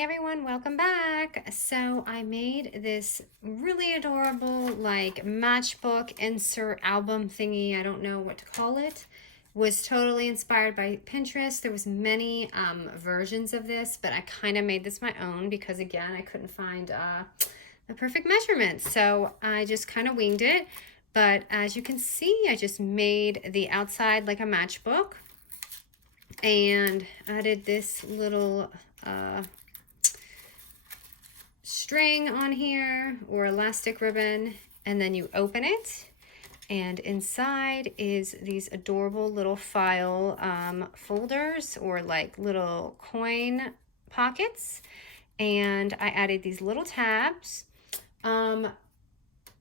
Hi everyone, welcome back. So I made this really adorable like matchbook insert album thingy. I don't know what to call it. Was totally inspired by Pinterest. There was many versions of this, but I kind of made this my own because again, I couldn't find the perfect measurements. So I just kind of winged it. But as you can see, I just made the outside like a matchbook and added this little string on here or elastic ribbon, and then you open it and inside is these adorable little file folders or like little coin pockets, and I added these little tabs.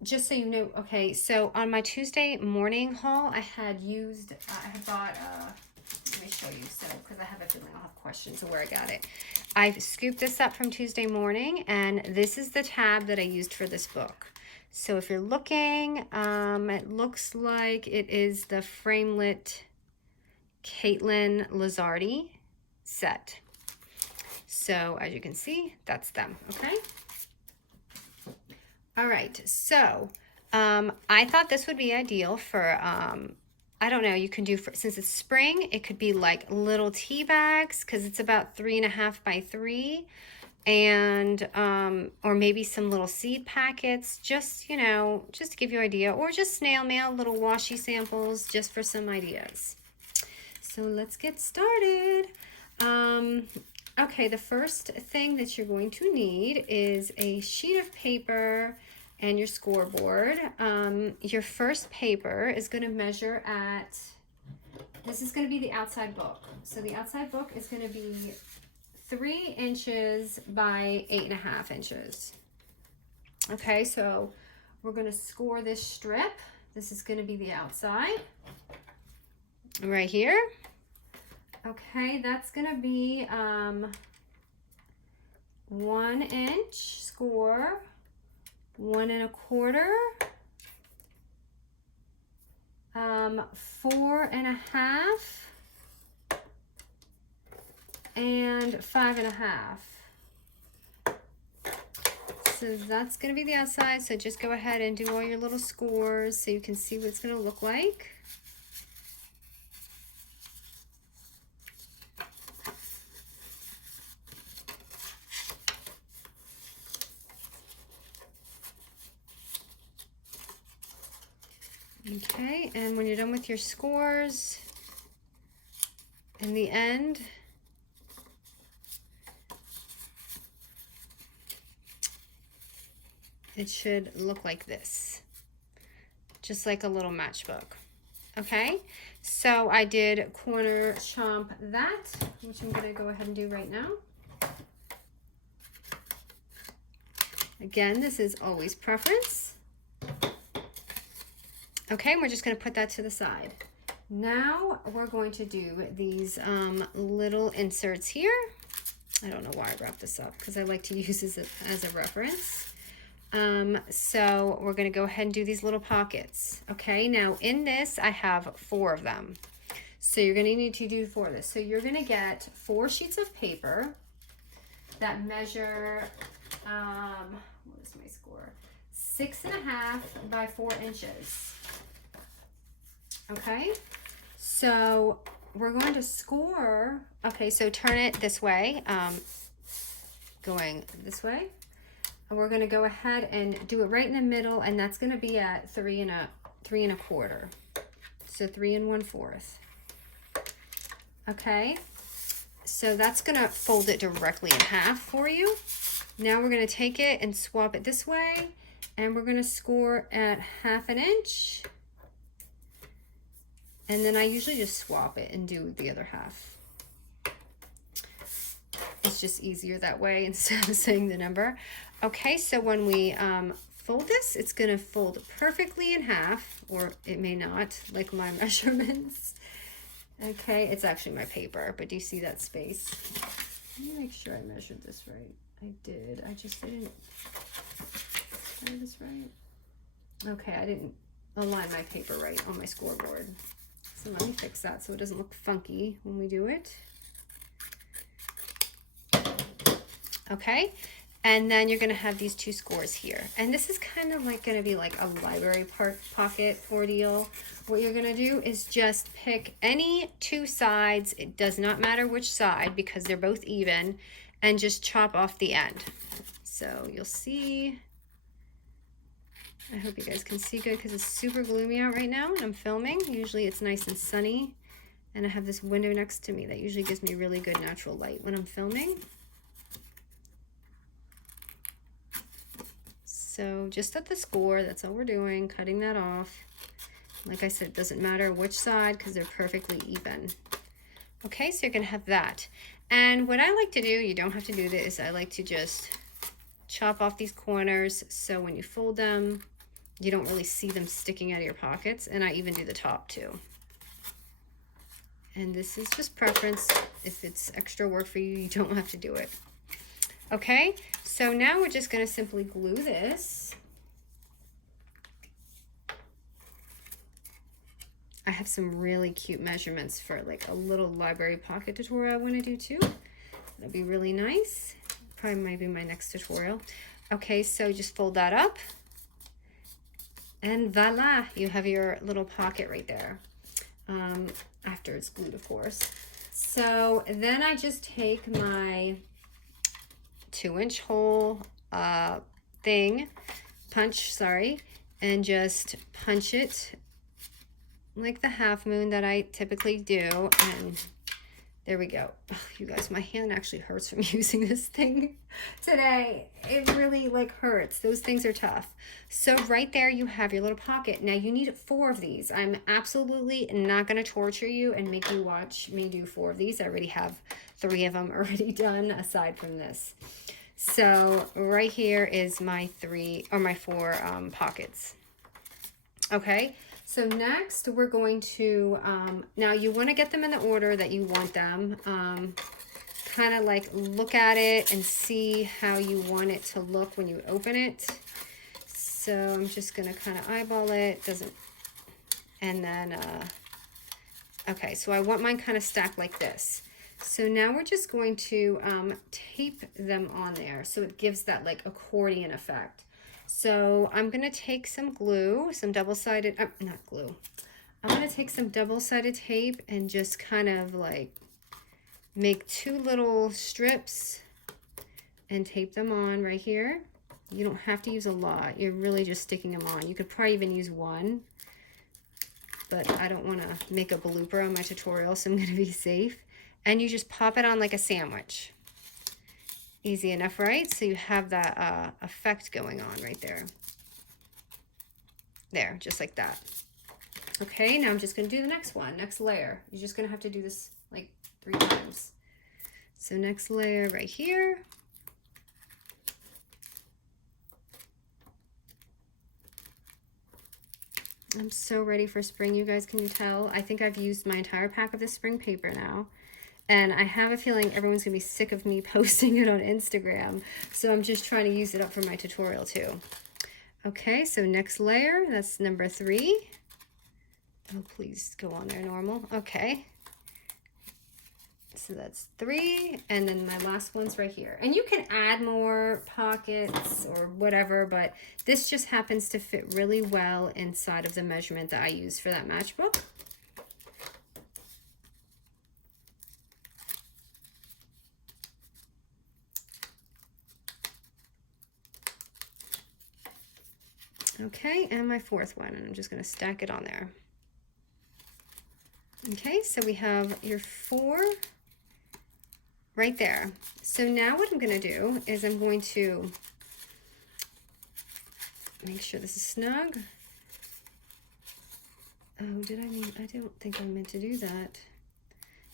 Just so you know, okay, so on my Tuesday morning haul I had bought let me show you, so because I have a feeling I'll have questions of where I got it. I scooped this up from Tuesday morning, and this is the tab that I used for this book. So if you're looking, it looks like it is the Framelit Caitlin Lizardi set. So as you can see, that's them, okay? All right, so I thought this would be ideal for I don't know, you can do, since it's spring, it could be like little tea bags because it's about 3.5 by 3, and or maybe some little seed packets, just, you know, just to give you an idea, or just snail mail, little washi samples, just for some ideas. So let's get started. Okay, the first thing that you're going to need is a sheet of paper and your scoreboard. Your first paper is going to measure at, this is going to be the outside book. So the outside book is going to be 3 inches by 8.5 inches. Okay, so we're going to score this strip. This is going to be the outside right here. Okay, that's going to be 1 inch score, 1 1/4, 4.5, and 5.5. So that's going to be the outside. So just go ahead and do all your little scores so you can see what it's going to look like. Okay, and when you're done with your scores, in the end, it should look like this, just like a little matchbook. Okay, so I did corner chomp that, which I'm gonna go ahead and do right now. Again, this is always preference. Okay, and we're just going to put that to the side. Now we're going to do these little inserts here. I don't know why I wrapped this up because I like to use this as a reference. So we're going to go ahead and do these little pockets. Okay, now in this I have 4 of them. So you're going to need to do 4 of this. So you're going to get 4 sheets of paper that measure, what is my score? 6.5 by 4 inches. Okay, so we're going to score. Okay, so turn it this way, going this way, and we're going to go ahead and do it right in the middle, and that's going to be at 3 1/4. So 3 1/4. Okay, so that's going to fold it directly in half for you. Now we're going to take it and swap it this way, and we're going to score at 1/2 inch. And then I usually just swap it and do the other half. It's just easier that way instead of saying the number. Okay, so when we fold this, it's going to fold perfectly in half, or it may not, like my measurements. Okay, it's actually my paper, but do you see that space? Let me make sure I measured this right. I did. I just didn't measure this right. Okay, I didn't align my paper right on my scoreboard. So let me fix that so it doesn't look funky when we do it. Okay, and then you're gonna have these two scores here. And this is kind of like gonna be like a library pocket ordeal. What you're gonna do is just pick any two sides. It does not matter which side because they're both even, and just chop off the end. So you'll see, I hope you guys can see good because it's super gloomy out right now and I'm filming. Usually it's nice and sunny, and I have this window next to me that usually gives me really good natural light when I'm filming. So just at the score, that's all we're doing, cutting that off. Like I said, it doesn't matter which side because they're perfectly even. Okay, so you're gonna have that. And what I like to do, you don't have to do this, I like to just chop off these corners so when you fold them, you don't really see them sticking out of your pockets. And I even do the top too. And this is just preference. If it's extra work for you, you don't have to do it. Okay, so now we're just gonna simply glue this. I have some really cute measurements for like a little library pocket tutorial I wanna do too. That'd be really nice. Probably might be my next tutorial. Okay, so just fold that up. And voila, you have your little pocket right there. After it's glued, of course. So then I just take my 2-inch hole punch, and just punch it like the half moon that I typically do. And there we go. Oh, you guys, my hand actually hurts from using this thing today. It really like hurts. Those things are tough. So right there you have your little pocket. Now you need 4 of these. I'm absolutely not going to torture you and make you watch me do 4 of these. I already have 3 of them already done aside from this. So right here is my 4 pockets. Okay. So next we're going to, now you want to get them in the order that you want them. Kind of like look at it and see how you want it to look when you open it. So I'm just going to kind of eyeball it. And then, okay, so I want mine kind of stacked like this. So now we're just going to tape them on there so it gives that like accordion effect. So I'm going to take some glue, some double-sided, not glue. I'm going to take some double-sided tape and just kind of like make 2 little strips and tape them on right here. You don't have to use a lot. You're really just sticking them on. You could probably even use 1, but I don't want to make a blooper on my tutorial, so I'm going to be safe. And you just pop it on like a sandwich. Easy enough, right? So you have that effect going on right there. There, just like that. Okay, now I'm just going to do the next one, next layer. You're just going to have to do this like 3 times. So next layer right here. I'm so ready for spring, you guys. Can you tell? I think I've used my entire pack of this spring paper now. And I have a feeling everyone's going to be sick of me posting it on Instagram. So I'm just trying to use it up for my tutorial too. Okay, so next layer, that's number 3. Oh, please go on there normal. Okay. So that's 3. And then my last one's right here. And you can add more pockets or whatever, but this just happens to fit really well inside of the measurement that I use for that matchbook. Okay, and my 4th one, and I'm just going to stack it on there. Okay, so we have your 4 right there. So now what I'm going to do is I'm going to make sure this is snug. Oh, I don't think I meant to do that.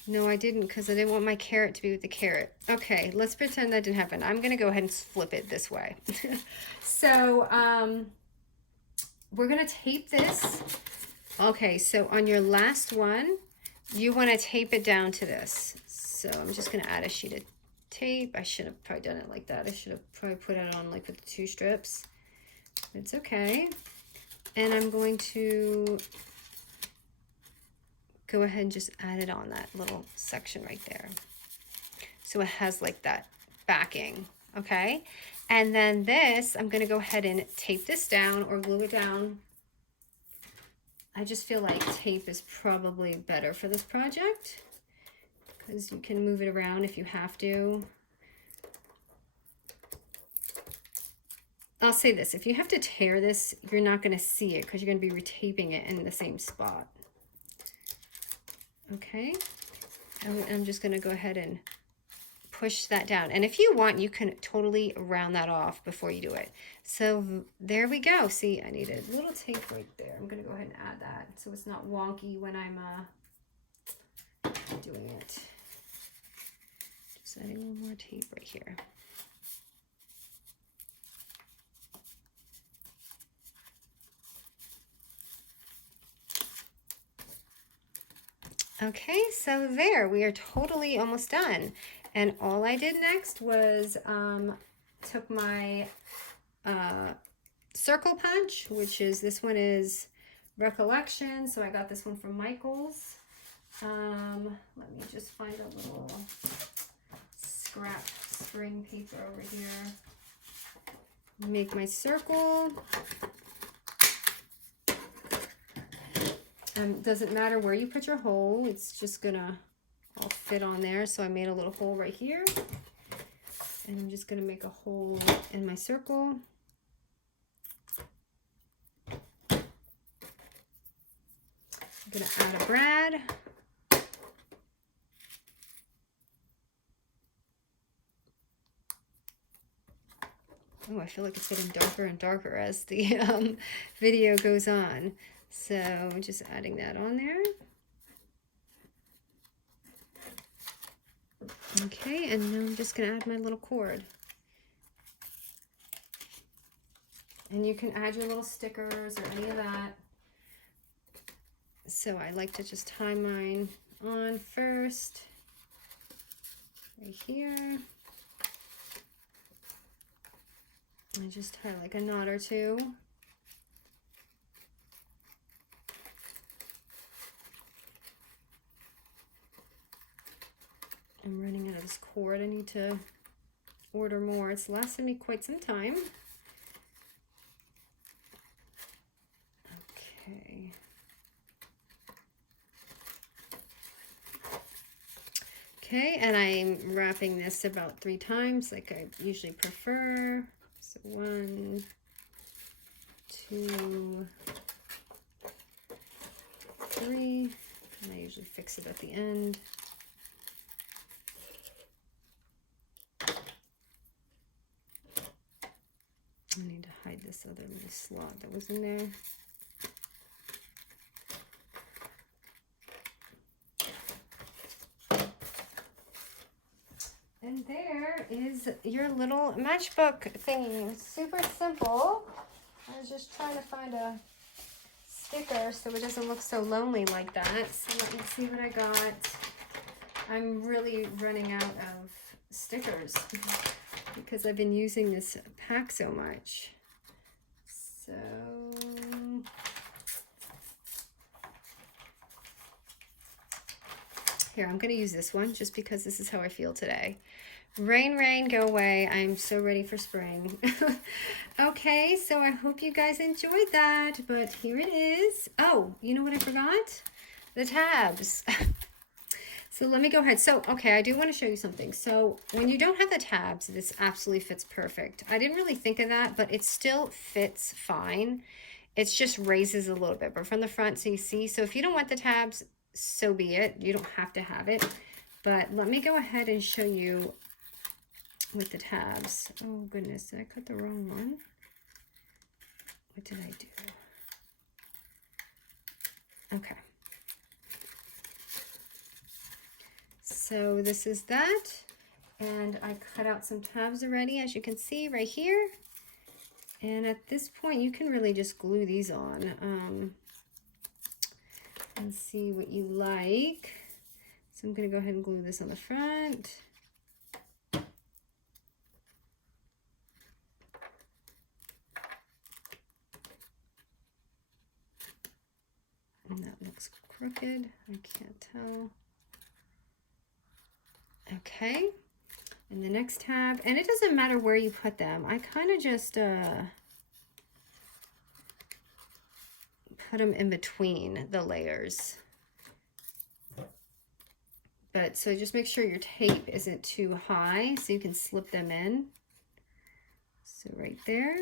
No, I didn't, because I didn't want my carrot to be with the carrot. Okay, let's pretend that didn't happen. I'm going to go ahead and flip it this way. So, we're going to tape this. Okay, so on your last one, you want to tape it down to this. So I'm just going to add a sheet of tape. I should have probably done it like that. I should have probably put it on like with the 2 strips. It's okay. And I'm going to go ahead and just add it on that little section right there. So it has like that backing. okay? And then this, I'm gonna go ahead and tape this down or glue it down. I just feel like tape is probably better for this project because you can move it around if you have to. I'll say this, if you have to tear this, you're not gonna see it because you're gonna be retaping it in the same spot. Okay, I'm just gonna go ahead and push that down. And if you want, you can totally round that off before you do it. So there we go. See, I need a little tape right there. I'm gonna go ahead and add that so it's not wonky when I'm doing it. Just adding a little more tape right here. Okay, so there, we are totally almost done. And all I did next was took my circle punch, which is, this one is Recollection, so I got this one from Michael's. Let me just find a little scrap spring paper over here. Make my circle. Doesn't matter where you put your hole, it's just gonna all fit on there. So I made a little hole right here, and I'm just gonna make a hole in my circle. I'm gonna add a brad. Oh, I feel like it's getting darker and darker as the video goes on. So I'm just adding that on there. Okay, and now I'm just gonna add my little cord. And you can add your little stickers or any of that. So I like to just tie mine on first, right here. I just tie like a knot or two. I'm running out of this cord. I need to order more. It's lasted me quite some time. Okay. Okay, and I'm wrapping this about 3 times like I usually prefer. So 1, 2, 3, and I usually fix it at the end. I need to hide this other little slot that was in there. And there is your little matchbook thingy. Super simple. I was just trying to find a sticker so it doesn't look so lonely like that. So let me see what I got. I'm really running out of stickers because I've been using this pack so much. So here, I'm going to use this one just because this is how I feel today. Rain, rain, go away. I'm so ready for spring. Okay, so I hope you guys enjoyed that, but here it is. Oh, you know what I forgot? The tabs. So let me go ahead. So, okay, I do want to show you something. So when you don't have the tabs, this absolutely fits perfect. I didn't really think of that, but it still fits fine. It just raises a little bit, but from the front, so you see. So if you don't want the tabs, so be it. You don't have to have it. But let me go ahead and show you with the tabs. Oh goodness, did I cut the wrong one? What did I do? Okay. So this is that, and I cut out some tabs already, as you can see right here. And at this point, you can really just glue these on and see what you like. So I'm going to go ahead and glue this on the front. And that looks crooked. I can't tell. Okay. in the next tab. And it doesn't matter where you put them. I kind of just put them in between the layers. But so just make sure your tape isn't too high so you can slip them in. So right there.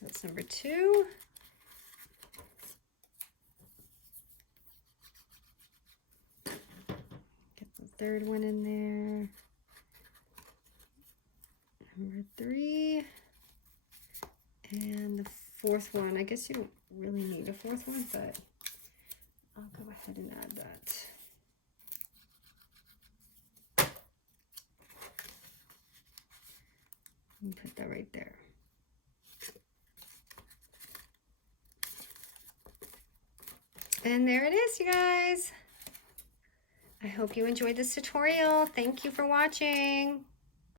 That's number 2. Get the third one in there. Number 3. And the fourth one. I guess you don't really need a fourth one, but I'll go ahead and add that. And put that right there. And there it is, you guys. I hope you enjoyed this tutorial. Thank you for watching.